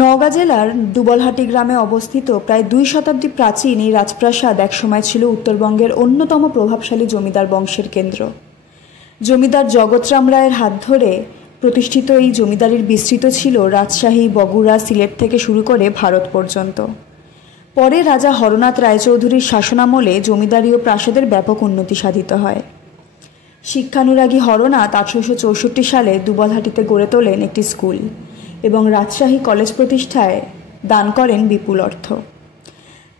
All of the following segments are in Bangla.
নওগাঁ জেলার দুবলহাটি গ্রামে অবস্থিত প্রায় 2 শতাব্দী প্রাচীন এই রাজপ্রাসাদ একসময় ছিল উত্তরবঙ্গের অন্যতম প্রভাবশালী জমিদার বংশের কেন্দ্র। জমিদার জগৎরাম রায়ের হাত ধরে প্রতিষ্ঠিত এই জমিদারির বিস্তৃত ছিল রাজশাহী, বগুড়া, সিলেট থেকে শুরু করে ভারত পর্যন্ত। পরে রাজা হরনাথ রায়চৌধুরীর শাসনামলে জমিদারি ও প্রাসাদের ব্যাপক উন্নতি সাধিত হয়। শিক্ষানুরাগী হরনাথ 1864 সালে দুবলহাটিতে গড়ে তোলেন একটি স্কুল এবং রাজশাহী কলেজ প্রতিষ্ঠায় দান করেন বিপুল অর্থ।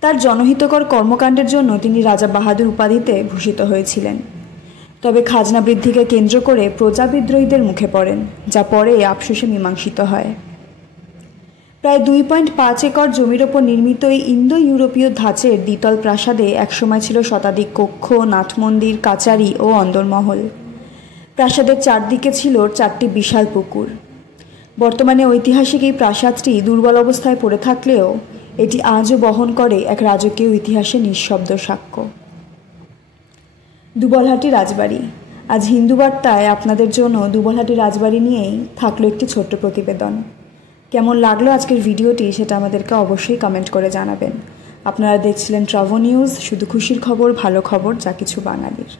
তার জনহিতকর কর্মকাণ্ডের জন্য তিনি রাজা বাহাদুর উপাধিতে ভূষিত হয়েছিলেন। তবে খাজনা বৃদ্ধিকে কেন্দ্র করে প্রজা বিদ্রোহীদের মুখে পড়েন, যা পরে আফসোসে মীমাংসিত হয়। প্রায় 2.5 একর জমির ওপর নির্মিত এই ইন্দো ইউরোপীয় ধাঁচের দ্বিতল প্রাসাদে একসময় ছিল শতাধিক কক্ষ, নাটমন্দির, কাচারি ও অন্দরমহল। প্রাসাদের চারদিকে ছিল 4টি বিশাল পুকুর। বর্তমানে ঐতিহাসিক এই প্রাসাদটি দুর্বল অবস্থায় পড়ে থাকলেও এটি আজও বহন করে এক রাজকীয় ইতিহাসের নিঃশব্দ সাক্ষ্য। দুবলহাটি রাজবাড়ি। আজ হিন্দু বার্তায় আপনাদের জন্য দুবলহাটি রাজবাড়ি নিয়েই থাকলো একটি ছোট্ট প্রতিবেদন। কেমন লাগলো আজকের ভিডিওটি সেটা আমাদেরকে অবশ্যই কমেন্ট করে জানাবেন। আপনারা দেখছিলেন ট্রাভো নিউজ, শুধু খুশির খবর, ভালো খবর, যা কিছু বাঙালির।